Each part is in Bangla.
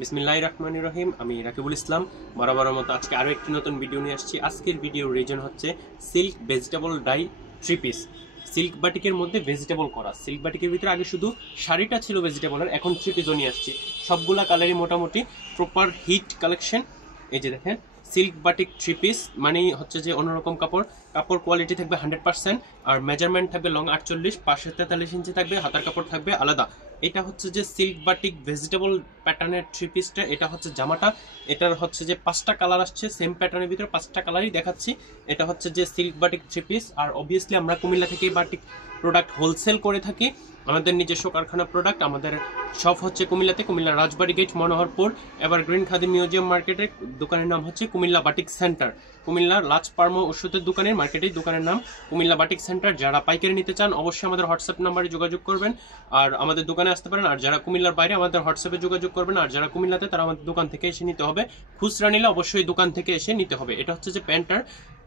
বিসমিল্লাহির রহমানির রহিম। আমি রাকিবুল ইসলাম বরাবরের মতো আজকে আরও একটি নতুন ভিডিও নিয়ে আসছি। আজকের ভিডিওর রিজন হচ্ছে silk vegetable die 3 piece. Silk বাটিকের মধ্যে ভেজিটেবল করা। সিল্ক বাটিকের ভিতরে আগে শুধু শাড়িটা ছিল ভেজিটেবলের, এখন 3 পিসও নিয়ে আসছি। সবগুলা কালারই মোটামুটি প্রপার হিট কালেকশন। এই যে দেখেন সিল্ক বাটিক 3 পিস মানেই হচ্ছে যে অন্যরকম কাপড় কোয়ালিটি থাকবে 100%। আর মেজারমেন্ট থাকবে লং 48, পাশে 43 ইঞ্চি থাকবে, হাতার কাপড় থাকবে আলাদা। এটা হচ্ছে যে সিল্ক বাটিক ভেজিটেবল প্যাটার্নের 3 পিসটা। এটা হচ্ছে জামাটা, এটার হচ্ছে যে 5টা কালার আসছে সেম প্যাটার্নের ভিতরে, 5টা কালারই দেখাচ্ছি। এটা হচ্ছে যে সিল্ক বাটিক 3 পিস। আর অবভিয়াসলি আমরা কুমিল্লা থেকেই বাটিক প্রোডাক্ট হোলসেল করে থাকি, আমাদের নিজস্ব কারখানা প্রোডাক্ট। আমাদের শপ হচ্ছে কুমিল্লাতে, Comilla Rajbari gate Monoharpur Evergreen Khadi museum মার্কেটের দোকানের নাম হচ্ছে কুমিল্লা বাটিক সেন্টার। কুমিল্লার লাজ পার্মো ওষুধের দোকানের মার্কেটের দোকানের নাম কুমিল্লা বাটিক সেন্টার। যারা পাইকারি নিতে চান অবশ্যই আমাদের হোয়াটসঅ্যাপ নাম্বারে যোগাযোগ করবেন আর আমাদের দোকানে আসতে পারেন। আর যারা কুমিল্লার বাইরে আমাদের হোয়াটসঅ্যাপে যোগাযোগ করবেন। আর যারা কুমিল্লাতে তারা আমাদের দোকান থেকে এসে নিতে হবে। খুচরা নিলে অবশ্যই দোকান থেকে এসে নিতে হবে। এটা হচ্ছে যে প্যান্টার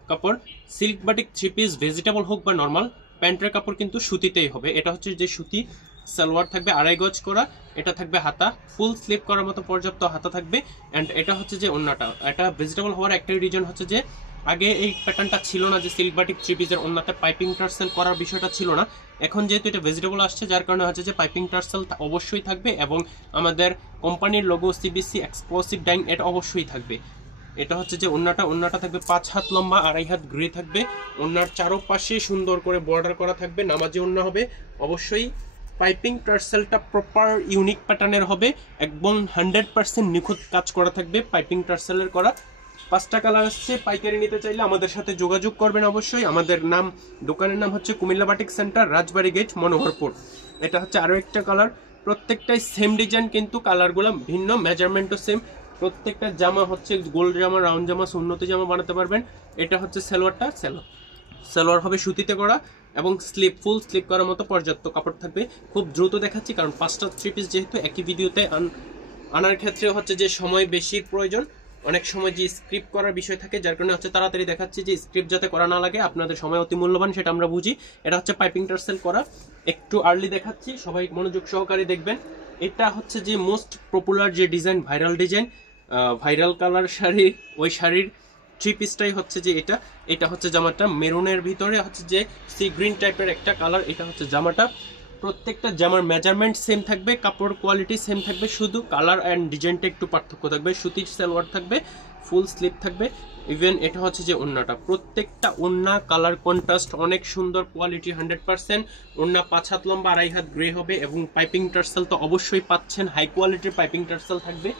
কাপড়। সিল্ক বাটিক 3 পিস ভেজিটেবল হোক বা নর্মাল, প্যান্টের কাপড় কিন্তু সুতিতেই হবে। এটা হচ্ছে যে সুতি, সালোয়ার থাকবে 2.5 গজ করা, এটা থাকবে হাতা, ফুল স্লিপ করার মতো পর্যাপ্ত হাতা থাকবে। অ্যান্ড এটা হচ্ছে যে ওন্নাটা। এটা ভেজিটেবল হওয়ার একটাই রিজন হচ্ছে যে আগে এই প্যাটার্নটা ছিল না, যে সিল্ক বাটিক 3 পিসের ওন্নাতে পাইপিং টার্সেল করার বিষয়টা ছিল না। এখন যেহেতু এটা ভেজিটেবল আসছে, যার কারণে হচ্ছে যে পাইপিং টার্সেল অবশ্যই থাকবে এবং আমাদের কোম্পানির লোগো সিবিসি এক্সক্লুসিভ ডাইং এটা অবশ্যই থাকবে। এটা হচ্ছে যে ওন্নাটা থাকবে 5 হাত লম্বা, 2.5 হাত গ্রে থাকবে। ওন্নার চারপাশে সুন্দর করে বর্ডার করা থাকবে, নামাজি ওন্না হবে। অবশ্যই পাইপিং টার্সেলটা প্রপার ইউনিক প্যাটার্নের হবে, একদম 100% নিখুঁত কাজ করা থাকবে পাইপিং টার্সেলের করা। 5টা কালার আসছে। পাইকারি নিতে চাইলে আমাদের সাথে যোগাযোগ করবেন অবশ্যই। আমাদের নাম, দোকানের নাম হচ্ছে কুমিল্লা বাটিক সেন্টার, রাজবাড়ি গেট, মনোহরপুর। এটা হচ্ছে আরও একটা কালার। প্রত্যেকটাই সেম ডিজাইন কিন্তু কালারগুলো ভিন্ন, মেজারমেন্টও সেম। প্রত্যেকটা জামা হচ্ছে গোল জামা, রাউন্ড জামা, সুন্নতি জামা বানাতে পারবেন। এটা হচ্ছে সালোয়ারটা, সালোয়ার হবে সুতিতে করা এবং ফুল স্লিপ করার মতো পর্যাপ্ত কাপড় থাকবে। খুব দ্রুত দেখাচ্ছি কারণ 5টা 3 পিস যেহেতু একই ভিডিওতে আনার ক্ষেত্রে হচ্ছে যে সময় বেশি প্রয়োজন। অনেক সময় যে স্ক্রিপ্ট করার বিষয় থাকে, যার কারণে হচ্ছে তাড়াতাড়ি দেখাচ্ছি, যে স্ক্রিপ্ট যাতে করা না লাগে। আপনাদের সময় অতি মূল্যবান, সেটা আমরা বুঝি। এটা হচ্ছে পাইপিং টার্সেল করা, একটু আর্লি দেখাচ্ছি, সবাই মনোযোগ সহকারে দেখবেন। এটা হচ্ছে যে মোস্ট পপুলার যে ডিজাইন, ভাইরাল কালার শাড়ি, ওই শাড়ির 3 পিসটাই হচ্ছে যে এটা হচ্ছে জামাটা। মেরুনের ভিতরে হচ্ছে যে সি গ্রিন টাইপের একটা কালার। এটা হচ্ছে জামাটা। প্রত্যেকটা জামার মেজারমেন্ট সেম থাকবে, কাপড় কোয়ালিটি সেম থাকবে, শুধু কালার অ্যান্ড ডিজাইনটা একটু পার্থক্য থাকবে। সুতির সালোয়ার থাকবে, ফুল স্লিপ থাকবে। ইভেন এটা হচ্ছে যে ওন্নাটা, প্রত্যেকটা ওন্না কালার কন্ট্রাস্ট অনেক সুন্দর, কোয়ালিটি 100%। ওন্না 5 হাত লম্বা, 2.5 হাত গ্রে হবে এবং পাইপিং টার্সেল তো অবশ্যই পাচ্ছেন, হাই কোয়ালিটির পাইপিং টার্সেল থাকবে।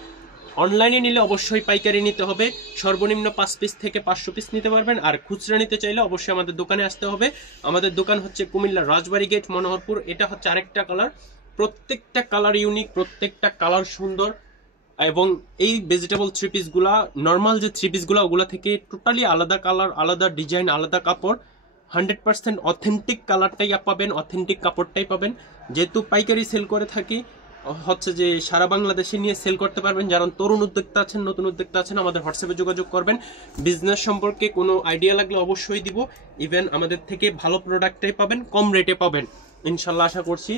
অনলাইনে নিলে অবশ্যই পাইকারি নিতে হবে, সর্বনিম্ন 5 পিস থেকে 500 পিস নিতে পারবেন। আর খুচরা নিতে চাইলে অবশ্যই আমাদের দোকানে আসতে হবে। আমাদের দোকান হচ্ছে কুমিল্লা রাজবাড়ি গেট, মনোহরপুর। এটা হচ্ছে আরেকটা কালার। প্রত্যেকটা কালার ইউনিক, প্রত্যেকটা কালার সুন্দর। এবং এই ভেজিটেবল 3 পিসগুলা, নর্মাল যে 3 পিসগুলা ওগুলা থেকে টোটালি আলাদা কালার, আলাদা ডিজাইন, আলাদা কাপড়। 100% অথেন্টিক কালারটাই পাবেন, অথেন্টিক কাপড়টাই পাবেন। যেহেতু পাইকারি সেল করে থাকি, হচ্ছে যে সারা বাংলাদেশে নিয়ে সেল করতে পারবেন। যারা তরুণ উদ্যোক্তা আছেন, নতুন উদ্যোক্তা আছেন, আমাদের হোয়াটসঅ্যাপে যোগাযোগ করবেন। বিজনেস সম্পর্কে কোনো আইডিয়া লাগলে অবশ্যই দিব। ইভেন আমাদের থেকে ভালো প্রোডাক্টটাই পাবেন, কম রেটে পাবেন ইনশাল্লাহ, আশা করছি।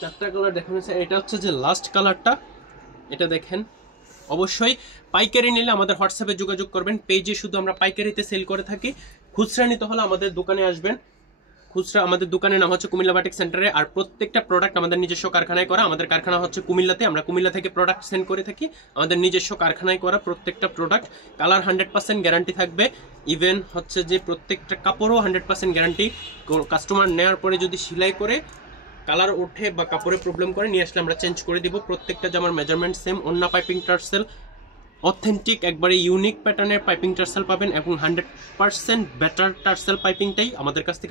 4টা কালার দেখানো হয়েছে, এটা হচ্ছে যে লাস্ট কালারটা। এটা দেখেন। অবশ্যই পাইকারি নিলে আমাদের হোয়াটসঅ্যাপে যোগাযোগ করবেন। পেজে শুধু আমরা পাইকারিতে সেল করে থাকি। খুচরা নিতে হলে আমাদের দোকানে আসবেন। খুচরা আমাদের দোকানের নাম হচ্ছে কুমিল্লা বাটিক সেন্টারে। আর প্রত্যেকটা প্রোডাক্ট আমাদের নিজস্ব কারখানায় করা। আমাদের কারখানা হচ্ছে কুমিল্লাতে, আমরা কুমিল্লা থেকে প্রোডাক্ট সেন্ড করে থাকি। আমাদের নিজস্ব কারখানায় করা প্রত্যেকটা প্রোডাক্ট। কালার 100% গ্যারান্টি থাকবে। ইভেন হচ্ছে যে প্রত্যেকটা কাপড়ও 100% গ্যারান্টি। কাস্টমার নেওয়ার পরে যদি সেলাই করে কালার ওঠে বা কাপড়ে প্রবলেম করে, নিয়ে আসলে আমরা চেঞ্জ করে দিব। প্রত্যেকটা জামার মেজারমেন্ট সেম। ওন্না পাইপিং টার্সেল অথেন্টিক, একবারে ইউনিক প্যাটার্নের পাইপিং টার্সেল পাবেন এবং 100% বেটার টার্সেল পাইপিংটাই আমাদের কাছ থেকে